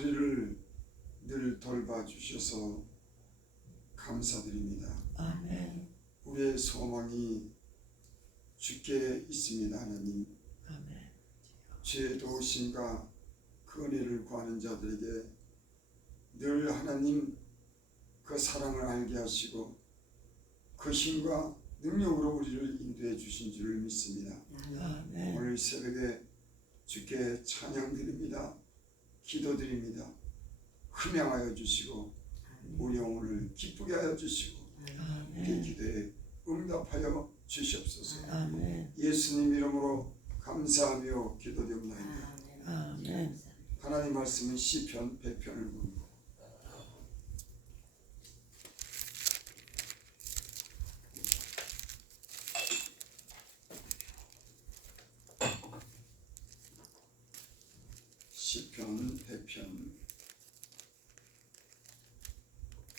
우리를 늘 돌봐주셔서 감사드립니다. 아멘. 우리의 소망이 주께 있습니다. 하나님, 아멘. 주의 도우심과 그 은혜를 구하는 자들에게 늘 하나님 그 사랑을 알게 하시고 그 힘과 능력으로 우리를 인도해 주신 줄을 믿습니다. 아멘. 오늘 새벽에 주께 찬양드립니다. 기도드립니다. 흠양하여 주시고 우리 영혼을 기쁘게 하여 주시고 우리 기도에 응답하여 주시옵소서. 아멘. 예수님 이름으로 감사하며 기도드립니다. 아멘. 하나님 말씀은 시편 100편을 보고 시편 100편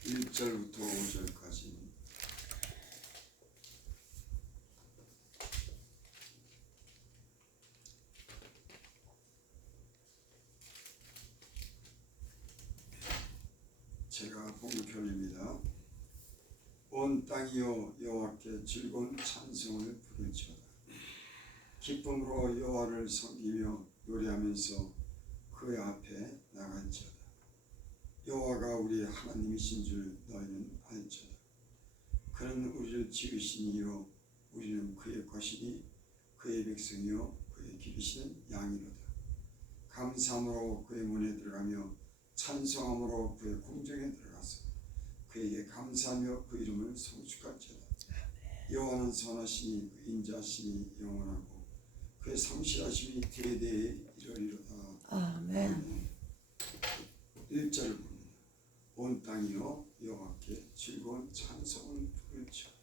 1절부터 5절까지 제가 봉독합니다. 온 땅이여 여호와께 즐거운 찬송을 부를지어다. 기쁨으로 여호와를 섬기며 노래하면서 그의 앞에 나갈지어다. 여호와가 우리 하나님이신 줄 너희는 알지어다. 그는 우리를 지으신 이요 우리는 그의 것이니 그의 백성이요 그의 기르시는 양이로다. 감사함으로 그의 문에 들어가며 찬송함으로 그의 궁정에 들어가서 그에게 감사하며 그 이름을 성축할지어다. 여호와는 선하시니 그 인자하시니 영원하고 그의 성실하심이 대대에 이르리로다. 아멘. 1절을 봅니다. 온 땅이여 여호와께 즐거운 찬송을 부를지어다.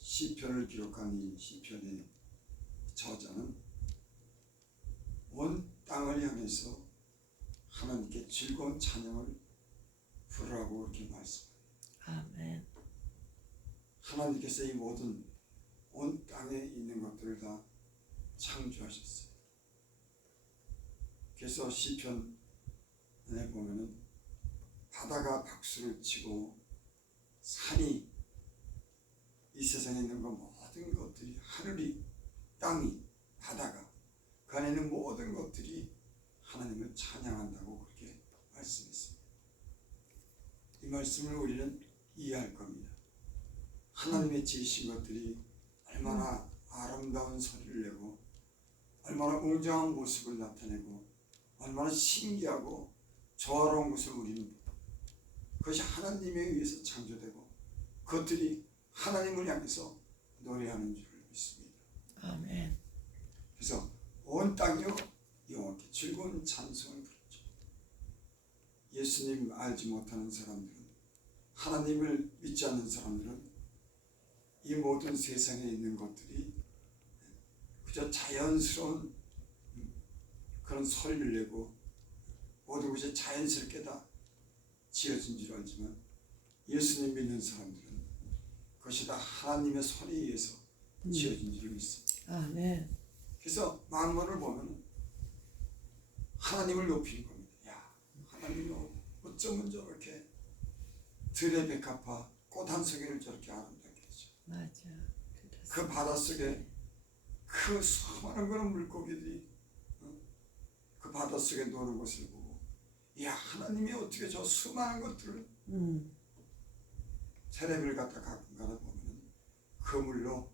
시편을 기록한 이 시편의 저자는 온 땅을 향해서 하나님께 즐거운 찬양을 부르라고 이렇게 말씀합니다. 아멘. 하나님께서 이 모든 온 땅에 있는 것들을 다 창조하셨어요. 그래서 시편에 보면은 바다가 박수를 치고 산이 이 세상에 있는 것 모든 것들이 하늘이 땅이 바다가 그 안에 있는 모든 것들이 하나님을 찬양한다고 그렇게 말씀했습니다. 이 말씀을 우리는 이해할 겁니다. 하나님의 지으신 것들이 얼마나 아름다운 소리를 내고 얼마나 웅장한 모습을 나타내고 얼마나 신기하고 조화로운 것을 우리는 그것이 하나님에 의해서 창조되고 그것들이 하나님을 향해서 노래하는 줄을 믿습니다. 아멘. 그래서 온 땅이여 여호와께 즐거운 찬송을 부르죠. 예수님 알지 못하는 사람들은 하나님을 믿지 않는 사람들은 이 모든 세상에 있는 것들이 그저 자연스러운 그런 소리를 내고 모든 것이 자연스럽게 다 지어진 줄 알지만 예수님 믿는 사람들은 그것이 다 하나님의 손에 의해서 지어진 줄 믿습니다. 아멘. 그래서 만물을 보면 하나님을 높이는 겁니다. 야, 하나님이 어쩌면 저렇게 들의 백합화 꽃 한 송이를 저렇게 아름답게 했죠. 맞아. 그 바닷속에 그 수많은 그런 물고기들이 그 바닷속에 노는 것을 보고 야, 하나님이 어떻게 저 수많은 것들을 테레비를 갖다 가끔 가다 보면 그 물로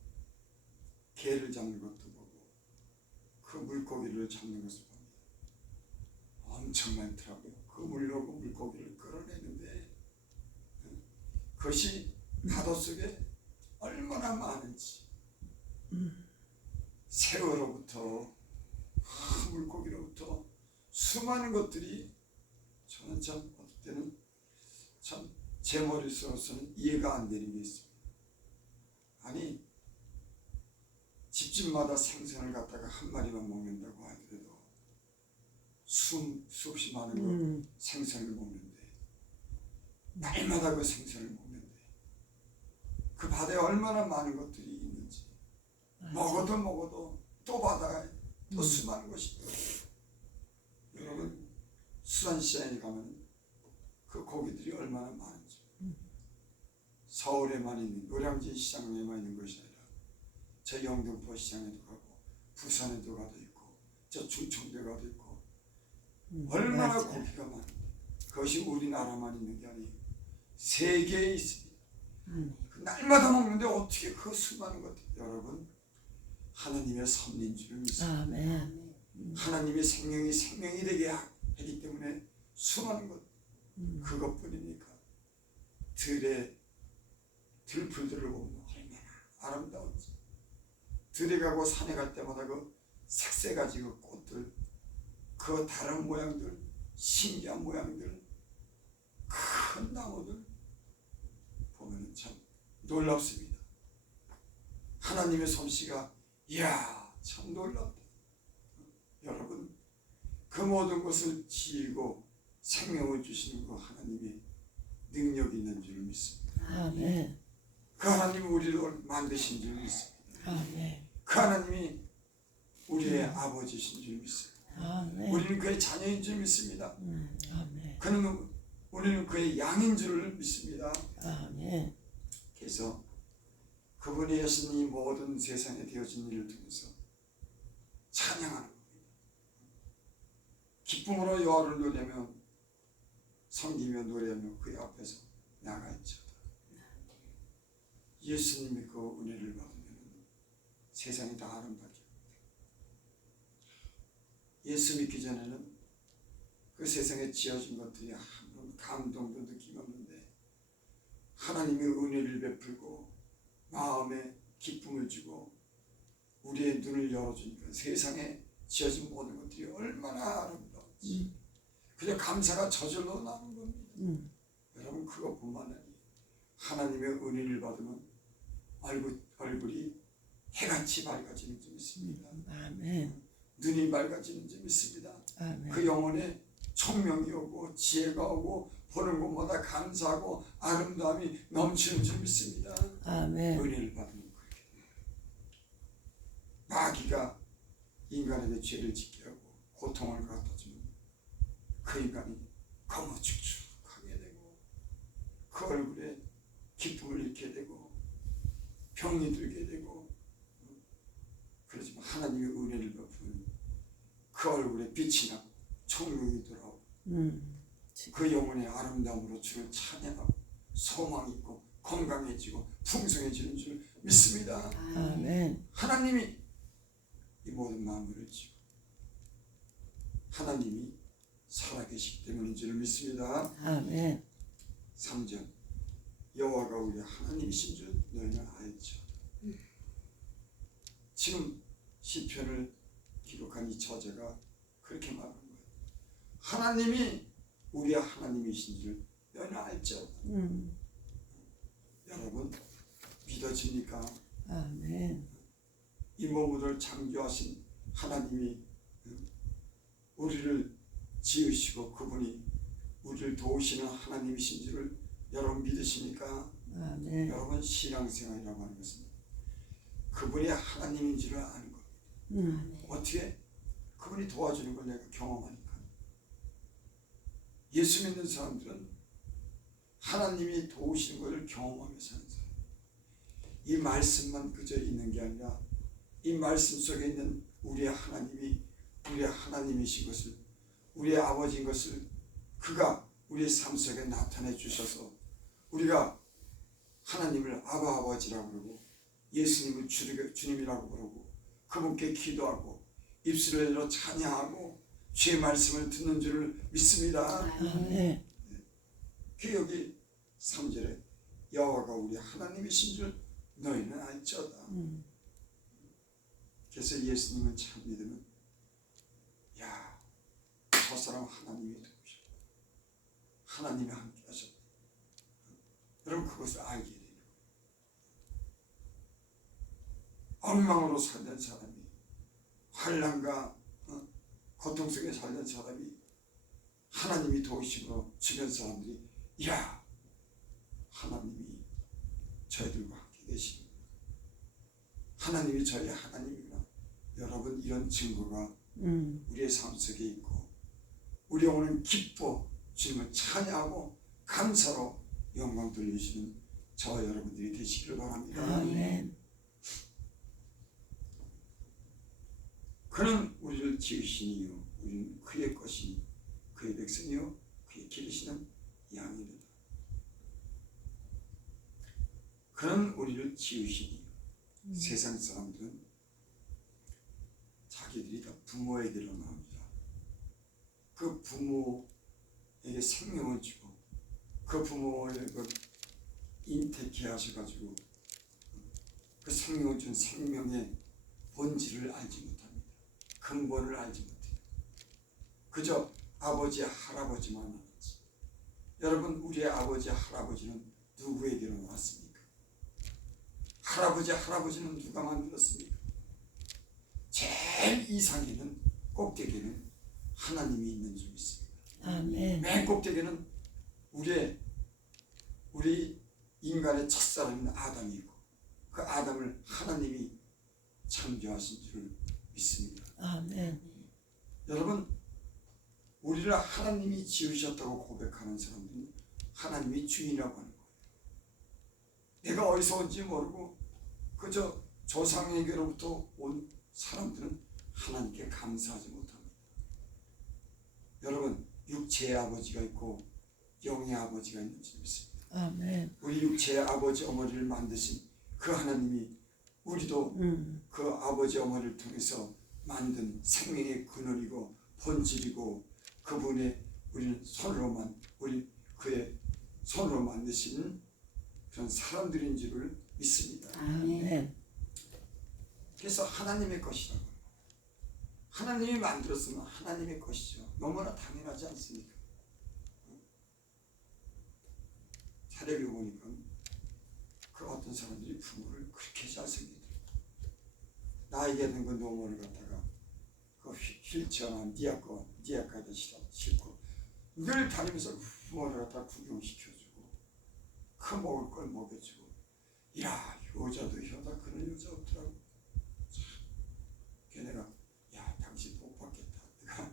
개를 잡는 것도 보고 그 물고기를 잡는 것을 봅니다. 엄청 많더라고요. 그 물로 그 물고기를 끌어내는데 그것이 바닷속에 얼마나 많은지 새우로부터 물고기로부터 수많은 것들이 저는 참 어떨 때는 참 제 머릿속으로서는 이해가 안 되는 게 있습니다. 아니 집집마다 생선을 갖다가 한 마리만 먹는다고 하더라도 수없이 많은 생선을 먹는데 날마다 그 생선을 먹는데 그 바다에 얼마나 많은 것들이 있는지 먹어도 또 바다에 더 수많은 것이 여러분 수산시장에 가면 그 고기들이 얼마나 많은지 서울에만 있는 노량진 시장에만 있는 것이 아니라 저 영등포 시장에도 가고 부산에도 가도 있고 저 충청도에 가도 있고 얼마나 맞아요. 고기가 많은 그것이 우리나라만 있는 게 아니에요. 세계에 있습니다. 그 날마다 먹는데 어떻게 그 수많은 것들 여러분 하나님의 섭리인 줄 믿습니다. 아멘. 하나님의 생명이 되게 하기 때문에 수많은 것 그것뿐입니까? 들풀들을 보면 얼마나 아름다운지 들에 가고 산에 갈 때마다 그 색새가지 그 꽃들 그 다른 모양들 신기한 모양들 큰 나무들 보면 참 놀랍습니다. 하나님의 솜씨가 이야 참 놀랍다. 여러분 그 모든 것을 지으고 생명을 주시는 그 하나님의 능력이 있는 줄 믿습니다. 아멘. 그 하나님이 우리를 만드신 줄 믿습니다. 아멘. 그 하나님이 우리의 아버지신 줄 믿습니다. 아멘. 우리는 그의 자녀인 줄 믿습니다. 아멘. 우리는 그의 양인 줄 믿습니다. 아멘. 그래서 그분이 하신 이 모든 세상에 되어진 일을 통해서 찬양하는 겁니다. 기쁨으로 여호와를 노래하며 섬기며 노래하며 그의 앞에서 나아갈지어다. 예수님의 그 은혜를 받으면 세상이 다 아름답게 합니다. 예수 믿기 전에는 그 세상에 지어진 것들이 아무런 감동도 느낌 없는데 하나님의 은혜를 베풀고 마음에 기쁨을 주고 우리의 눈을 열어주니까 세상에 지어진 모든 것들이 얼마나 아름다운지 그저 감사가 저절로 나는 겁니다. 여러분 그것뿐만 아니에요. 하나님의 은혜를 받으면 얼굴이 해같이 밝아지는 줄 믿습니다. 아멘. 눈이 밝아지는 줄 믿습니다. 아멘. 그 영혼에 총명이 오고 지혜가 오고 보는 곳마다 감사하고 아름다움이 넘치는 줄 믿습니다. 아멘. 은혜를 받으면 그렇게 돼요. 마귀가 인간에게 죄를 짓게 하고 고통을 갖다 주면 그 인간이 거무축축하게 되고 그 얼굴에 기쁨을 잃게 되고 병이 들게 되고 그렇지만 하나님의 은혜를 베푸면 그 얼굴에 빛이 나고 총명이 돌아오고 그 영혼의 아름다움으로 주를 찬양하고 소망이 있고 건강해지고 풍성해지는 줄 믿습니다. 아멘. 하나님이 이 모든 만물을 지고 하나님이 살아계시기 때문인 줄 믿습니다. 아멘. 3절 여호와가 우리 하나님이신 줄 너희는 알죠. 지금 시편을 기록한 이 저자가 그렇게 말하는 거예요. 하나님이 우리 하나님이신 줄 너희는 알죠. 여러분 믿어집니까? 아멘. 이 몸을 창조하신 하나님이 우리를 지으시고 그분이 우리를 도우시는 하나님이신 줄을 여러분 믿으십니까? 아멘. 여러분 신앙생활이라고 하는 것은 그분이 하나님인 줄을 아는 겁니다. 어떻게? 그분이 도와주는 걸 내가 경험하니까. 예수 믿는 사람들은 하나님이 도우시는 것을 경험하며 사는 사람. 이 말씀만 그저 있는 게 아니라 이 말씀 속에 있는 우리의 하나님이 우리의 하나님이신 것을 우리의 아버지인 것을 그가 우리의 삶 속에 나타내 주셔서 우리가 하나님을 아버지라고 그러고 예수님을 주님이라고 그러고 그분께 기도하고 입술을 열어 찬양하고 주의 말씀을 듣는 줄을 믿습니다. 아멘. 그 여기 3절에 여호와가 우리 하나님이신 줄 너희는 알지어다. 그래서 예수님을 참 믿으면 야, 저 사람 하나님이 도우셨다. 하나님이 함께 하셨다. 여러분 그것을 알게 되는 거예요. 엉망으로 살던 사람이 환난과 고통 속에 살던 사람이 하나님이 도우심으로 주변 사람들이 야, 하나님이 저희들과 함께 계시는구나. 하나님이 저희 하나님이구나. 여러분 이런 증거가 음. 우리의 삶 속에 있고 우리 오늘 기뻐 주님을 찬양하고 감사로 영광 돌리시는 저와 여러분들이 되시기를 바랍니다. 아멘. 그는 우리를 지으시니요 우리는 그의 것이니 그의 백성이요 그의 기르시는 양이로다. 그는 우리를 지으시니 세상 사람들은 자기들이 다 부모에게로 나옵니다. 그 부모에게 생명을 주고 그 부모를 인택해 하셔가지고 그 생명을 준 생명의 본질을 알지 못합니다. 근본을 알지 못해요. 그저 아버지 할아버지만 알았지. 여러분 우리의 아버지 할아버지는 누구에게로 나왔습니까? 할아버지 할아버지는 누가 만들었습니까? 제일 이상에는 꼭대기에는 하나님이 있는 줄 믿습니다. 아멘. 맨 꼭대기에는 우리 인간의 첫사람인 아담이고 그 아담을 하나님이 창조하신 줄 믿습니다. 아멘. 여러분 우리를 하나님이 지으셨다고 고백하는 사람들은 하나님이 주인이라고 하는 거예요. 내가 어디서 온지 모르고 그저 조상에게로부터 온 사람들은 하나님께 감사하지 못합니다. 여러분 육체의 아버지가 있고 영의 아버지가 있는 줄 믿습니다. 아멘. 우리 육체의 아버지 어머니를 만드신 그 하나님이 우리도 그 아버지 어머니를 통해서 만든 생명의 근원이고 본질이고 그분의 우리는 그의 손으로 만드신 그런 사람들인 줄을 믿습니다. 아멘. 그래서 하나님의 것이라고 하나님이 만들었으면 하나님의 것이죠. 너무나 당연하지 않습니까? 사례를 보니까 그 어떤 사람들이 부모를 그렇게 잘생기더라고요. 나에게 된 그 노모를 갖다가 그 휠체어나 니아까지 싣고 늘 다니면서 부모를 갖다 구경시켜주고 그 먹을 걸 먹여주고 야 여자도 효다 그런 여자 없더라고. 참 걔네가 야 당신 복 받겠다. 내가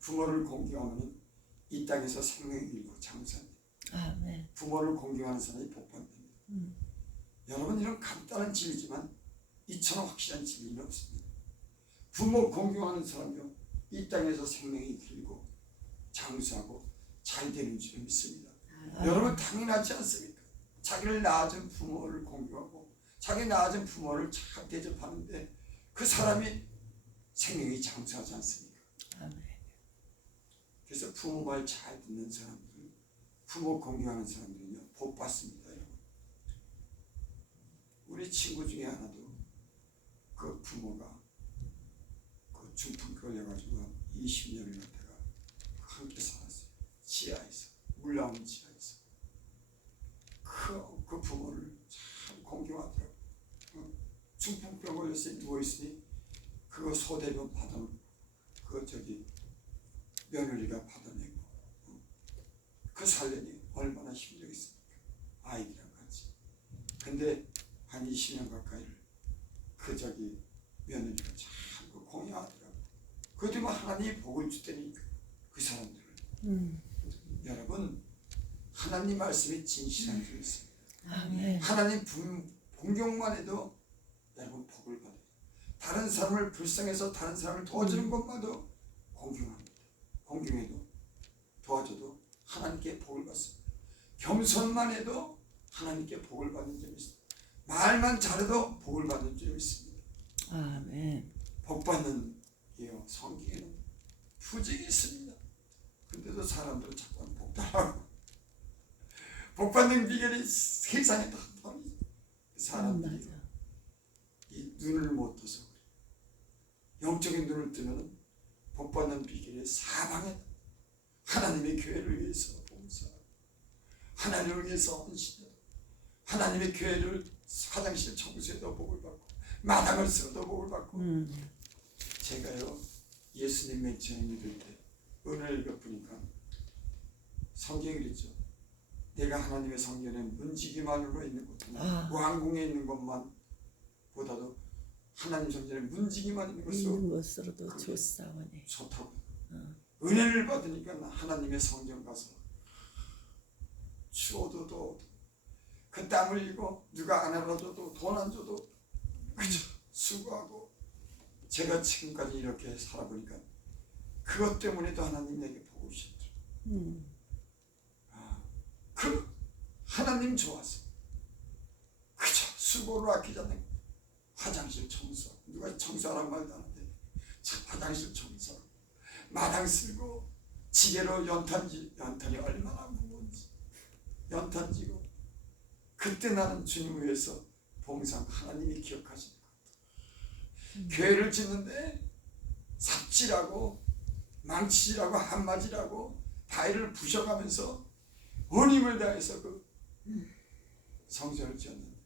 부모를 공경하면 이 땅에서 생명이 일고 장사합니다. 아멘. 부모를 공경하는 사람이 복 받습니다. 여러분 이런 간단한 진리지만 이처럼 확실한 진리는 없습니다. 부모 공경하는 사람이요 이 땅에서 생명이 길고 장수하고 잘 되는 줄 믿습니다. 여러분 당연하지 않습니까? 자기를 낳아준 부모를 공경하고 자기 낳아준 부모를 잘 대접하는데 그 사람이 생명이 장수하지 않습니까? 아멘. 그래서 부모 말 잘 듣는 사람들 부모 공경하는 사람들은요 복 받습니다. 여러분. 우리 친구 중에 하나도 그 부모가 그 중풍 걸려가지고 20년을 갖다가 함께 살았어요. 지하에서 물나온 지하에서 그 부모를 참 공경하더라고요. 중풍병 걸려서 누워있으니 그거 소대변 받아놓고 며느리가 받아내고 그 살려니 얼마나 힘들겠습니까? 아이들이랑 같이. 근데 한 20년 가까이를 며느리가 참 공양하더라고. 그것도 뭐 하나님이 복을 주다니까 그 사람들을. 여러분 하나님 말씀이 진실한 줄 있습니다. 아멘. 하나님 공경만 해도 여러분 복을 받아요. 다른 사람을 불쌍해서 다른 사람을 도와주는 것만도 공경합니다. 공경해도 도와줘도 하나님께 복을 받습니다. 겸손만 해도 하나님께 복을 받는 점이 있습니다. 말만 잘해도 복을 받는 점이 있습니다. 아멘. 복 받는 성경에는 부정이 있습니다. 근데도 사람들은 자꾸 복 달라고 복 받는 비결이 세상에 다 터지죠. 사람들이 이 눈을 못 떠서 그래요. 영적인 눈을 뜨면 복 받는 비결이 사방에 하나님의 교회를 위해서 봉사하고 하나님을 위해서 헌신해도 하나님의 교회를 화장실 청소해도 복을 받고 마당을 쓸어도 복을 받고 제가요 예수님 맨 처음 믿을 때 은혜를 베푸니까 성경이 그랬죠. 내가 하나님의 성전에 문지기만으로 있는 것보다 왕궁에 있는 것만 보다도 하나님 성전에 문지기만 있는 있는 것으로 것으로도 좋사오니. 좋다고. 어. 은혜를 받으니까 하나님의 성전 가서 추워도 더워도 그 땀 흘리고 누가 안 알아줘도 돈 안 줘도 그저 수고하고 제가 지금까지 이렇게 살아보니까 그것 때문에도 하나님 내게 보고 오셨더라고요. 그 하나님 좋아서 그저 수고를 아끼지 않는 화장실 청소, 누가 청소하란 말도 안 하는데 참 화장실 청소하고 마당 쓸고 지게로 연탄이 얼마나 무거운지 연탄지고 그때 나는 주님 위해서 봉상 하나님이 기억하시는 것 같아요. 교회를 짓는데 삽질하고 망치질하고 한마디라고 바위를 부셔가면서 온 힘을 다해서 그 성전을 지었는데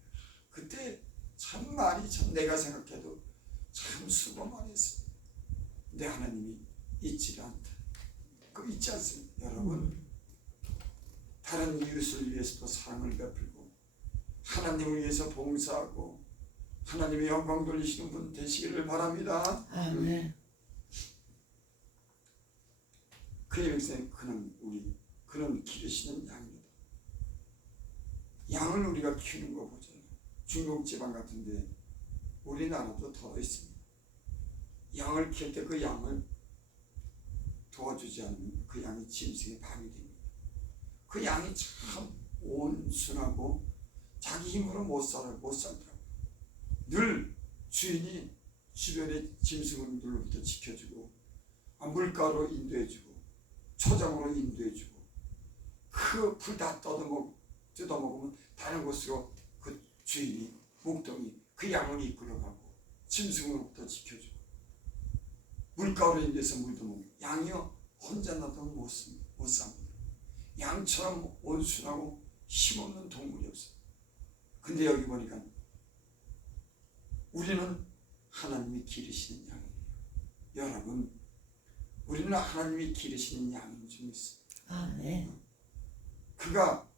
그때 참 많이 참 내가 생각해도 참 수고 많이 했어요. 내 하나님이 잊지를 않다. 그 잊지 않습니다. 여러분 다른 이웃을 위해서도 사랑을 베풀고 하나님을 위해서 봉사하고 하나님의 영광 돌리시는 분 되시기를 바랍니다. 아멘. 그의 백성은 그는 기르시는 양입니다. 양을 우리가 키우는 거 보잖아요. 중국 지방 같은데 우리나라도 더 있습니다. 양을 키울 때 그 양을 도와주지 않으면 그 양이 짐승의 방이 됩니다. 그 양이 참 온순하고 자기 힘으로 못 살더라고요. 늘 주인이 주변의 짐승들로부터 지켜주고 물가로 인도해주고 초장으로 인도해주고 그 풀 다 뜯어먹으면 다른 곳으로 그 주인이 목동이 그 양을 이끌어가고 짐승으로부터 지켜주고 물가로 인도해서 물도 먹고 양이요 혼자 놔두면 못 삽니다. 양처럼 온순하고 힘없는 동물이 없어요. 근데 여기 보니까 우리는 하나님이 기르시는 양이에요. 여러분 우리는 하나님이 기르시는 양인 줄 믿습니다. 아멘. 그가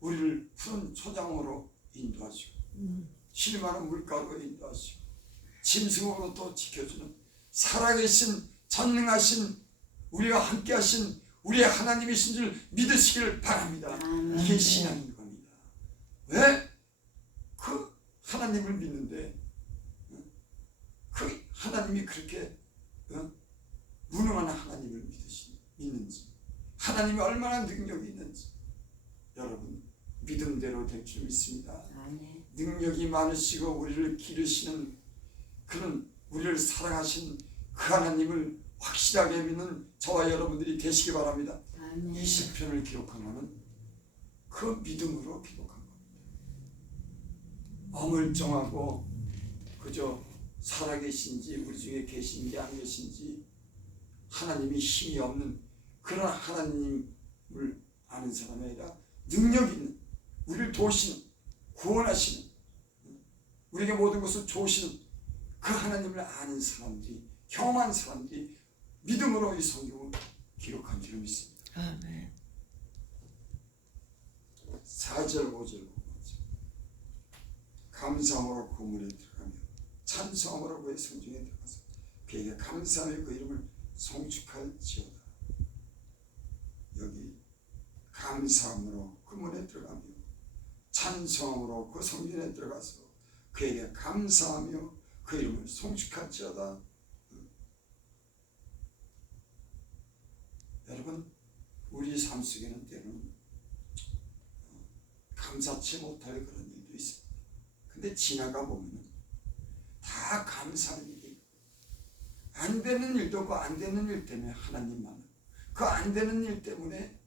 우리를 푸른 초장으로 인도하시고 실만한 물가로 인도하시고 짐승으로 또 지켜주는 살아계신 전능하신 우리와 함께하신 우리의 하나님이신 줄 믿으시길 바랍니다. 이게 신앙인 겁니다. 왜? 그 하나님을 믿는데 그 하나님이 그렇게 무능한 하나님을 믿는지 하나님이 얼마나 능력이 있는지 여러분 믿음대로 될 줄 믿습니다. 능력이 많으시고 우리를 기르시는 그런 우리를 사랑하신 그 하나님을 확실하게 믿는 저와 여러분들이 되시기 바랍니다. 이 시편을 기록한 것은 그 믿음으로 기록한 겁니다. 어물쩡하고 그저 살아계신지 우리 중에 계신지 안 계신지 하나님이 힘이 없는 그런 하나님을 아는 사람이 아니라 능력 있는 우리를 도우시는 구원하시는 우리에게 모든 것을 주시는 그 하나님을 아는 사람들이 경험한 사람들이 믿음으로 이 성경을 기록한 줄 믿습니다. 아멘. 4절 5절 감사함으로 그 문에 들어가며 찬송함으로 그의 성중에 들어가서 그에게 감사하며 그 이름을 송축할지어다. 여기 감사함으로 그 문에 들어가며 찬송함으로 그 성전에 들어가서 그에게 감사하며 그 이름을 송축할지어다. 여러분 우리 삶 속에는 때로는 감사치 못할 그런 일도 있습니다. 근데 지나가 보면 다 감사하는 일이에요. 안 되는 일도 없고 안 되는 일 때문에 하나님만 그 안 되는 일 때문에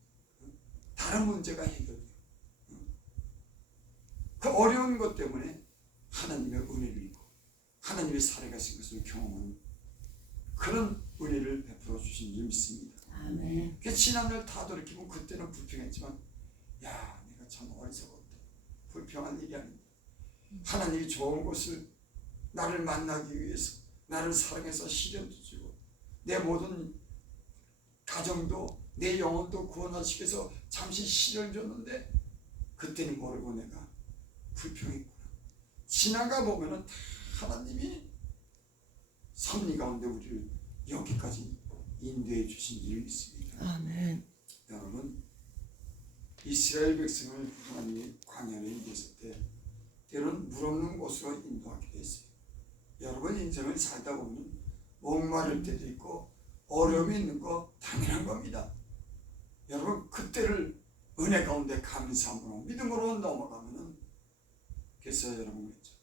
다른 문제가 해결돼요. 그 어려운 것 때문에 하나님의 은혜를 입고 하나님의 살아가신 것을 경험하는 그런 은혜를 베풀어 주신 줄 믿습니다. 아멘. 지난날 다 돌이키면 그때는 불평했지만 야 내가 참 어리석었다. 불평한 일이 아닙니다. 하나님이 좋은 것을 나를 만나기 위해서 나를 사랑해서 시련도 주고 내 모든 가정도 내 영혼도 구원하시기 위해서 잠시 시련을 줬는데 그때는 모르고 내가 불평했구나. 지나가 보면은 다 하나님이 가운데 우리를 여기까지 인도해 주신 줄 믿습니다. 아멘. 여러분, 이스라엘 백성을 하나님이 광야로 인도했을 때 때로는 물 없는 곳으로 인도하기도 했어요. 여러분 인생을 살다 보면 목마를 때도 있고 어려움이 있는 거 당연한 겁니다. 여러분 그때를 은혜 가운데 감사함으로 믿음으로 넘어가면은, 그래서 여러분 그랬죠.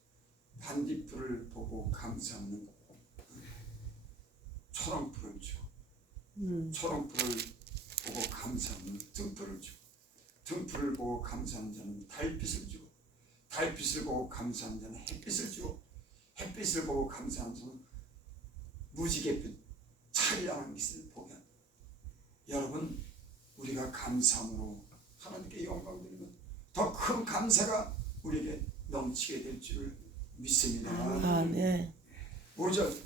반딧불을 보고 감사하는 초롱불을 주고, 초롱불을 보고 감사하는 등불을 주고, 등불을 보고 감사하는 자는 달빛을 주고, 달빛을 보고 감사하는 자는 햇빛을 주고, 햇빛을 보고 감사하는 자는 무지갯빛 찬란한 빛을 보게 합니다. 여러분 우리가 감사함으로 하나님께 영광 드리면 더 큰 감사가 우리에게 넘치게 될 줄을 믿습니다. 아멘. 5절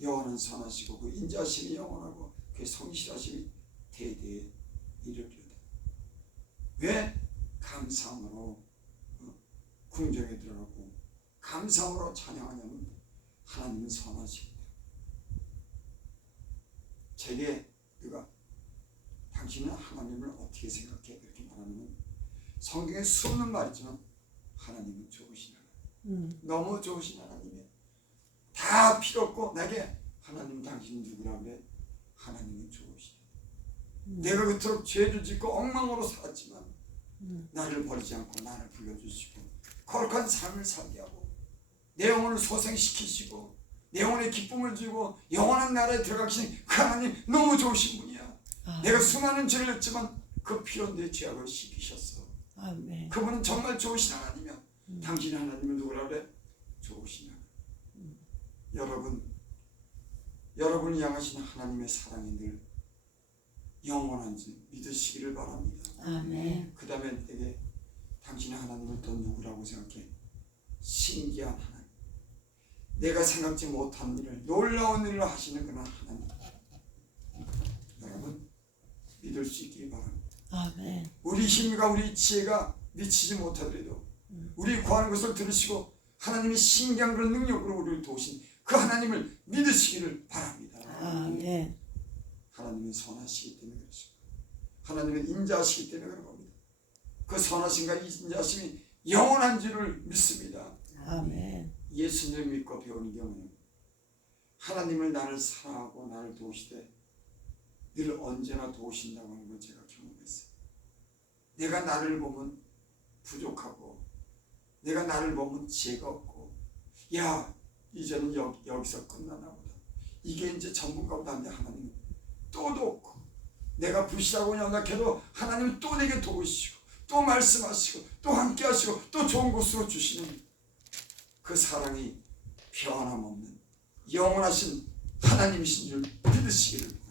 여호와는 선하시고 그 인자심이 영원하고 그 성실하심이 대대에 이르리로다. 왜? 감사함으로 궁정에 들어가고 감사함으로 찬양하냐면 하나님은 선하십니다. 제게 누가 당신은 하나님을 어떻게 생각해? 이렇게 말하면 성경에 수없는 말이지만 하나님은 좋으신 하나님, 너무 좋으신 하나님이에요. 다 필요 없고 내게 하나님 당신 누구라 그래? 하나님은 좋으신 내가 그토록 죄를 짓고 엉망으로 살았지만 나를 버리지 않고 나를 불러주시고 거룩한 삶을 살게 하고 내 영혼을 소생시키시고 내 영혼에 기쁨을 주고 영원한 나라에 들어가신 그 하나님 너무 좋으신 분이야. 내가 수많은 죄를 했지만 그 피로 내 죄악을 씻기셨어. 아멘. 그분은 정말 좋으신 하나님이야. 당신 하나님은 누구라 그래? 좋으신 하나님. 여러분을 향하신 하나님의 사랑이 늘 영원한지 믿으시기를 바랍니다. 아멘. 그 다음에 내게 당신의 하나님은 또 누구라고 생각해? 신기한 하나님, 내가 생각지 못한 일을, 놀라운 일을 하시는 그런 하나님. 여러분 믿을 수 있기 바랍니다. 아멘. 우리 힘과 우리 지혜가 미치지 못하더라도 우리 구하는 것을 들으시고 하나님이 신기한 그런 능력으로 우리를 도우신 그 하나님을 믿으시기를 바랍니다. 아멘. 하나님은 선하시기 때문에 그렇습니다. 하나님은 인자하시기 때문에 그런 겁니다. 그 선하심과 인자하심이 영원한 줄을 믿습니다. 아멘. 예수님을 믿고 배우는 경우는 하나님을 나를 사랑하고 나를 도우시되 늘 언제나 도우신다고 하는 걸 제가 경험했어요. 내가 나를 보면 부족하고 내가 나를 보면 지혜가 없고 야 이제는 여기서 끝나나 보다, 이게 이제 전부인가 보다 하는데 하나님은 또 돕고, 내가 불신하고 연약해도 하나님은 또 내게 도우시고 또 말씀하시고 또 함께 하시고 또 좋은 곳으로 주시는 그 사랑이 변함없는 영원하신 하나님이신 줄 믿으시기를 바랍니다.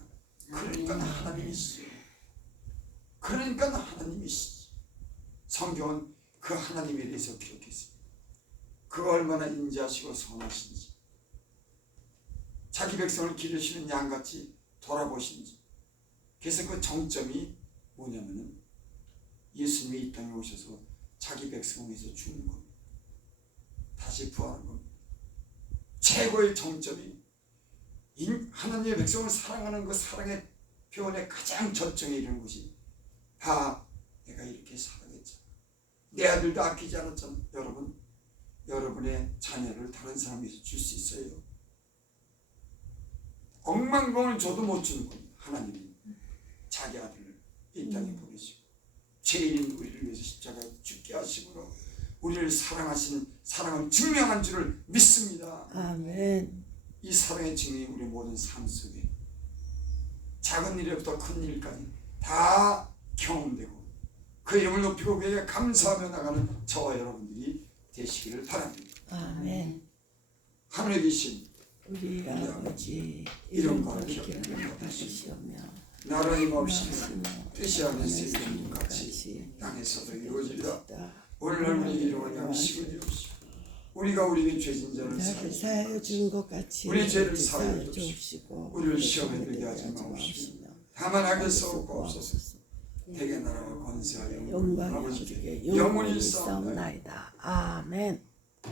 그러니까 하나님이시죠. 그러니까 하나님이시죠. 성경은 그 하나님에 대해서 기록했습니다. 그가 얼마나 인자하시고 선하신지, 자기 백성을 기르시는 양같이 돌아보신지. 그래서 그 정점이 뭐냐면은 예수님이 이 땅에 오셔서 자기 백성을 위해서 죽는 겁니다. 다시 부활한 겁니다. 최고의 정점이 하나님의 백성을 사랑하는 그 사랑의 표현의 가장 절정에 이르는 것이 다 내가 이렇게 사랑했잖아, 내 아들도 아끼지 않았잖아. 여러분의 자녀를 다른 사람에게 줄 수 있어요? 억만공을 줘도 못 주는 겁니다. 하나님이 자기 아들을 이 땅에 보내시고 죄인인 우리를 위해서 십자가에 죽게 하시고 우리를 사랑하시는 사랑을 증명한 줄을 믿습니다. 아멘. 이 사랑의 증명이 우리 모든 삶 속에 작은 일부터 큰 일까지 다 경험되고 그 이름을 높이고 그에게 감사하며 나가는 저와 여러분들이 되시기를 바랍니다. 아멘. 하늘에 계신 우리 아버지 이름 이름과 기억하시며 기억을 받으시오며 나라의 몹시 말씀을 뜻이 안에서 하늘에서 이루어진 것 같이 같이 땅에서도 이루어지리라. 이루어지리다. 오늘날 우리 이름을 양식을 주옵시고 우리가 우리에게 죄진 자를 나를 사하여 사하여 준 것 같이 우리 죄를 사하여 사하여 주옵시고 우리를 시험에 들게 하지 마옵시고 다만 악에서 없옵소서. 대개 나라와 권세와 영광을 영광이 아버지께 아버지께 영원히 영원히 있사옵나이다. 있사옵나이다. 아멘.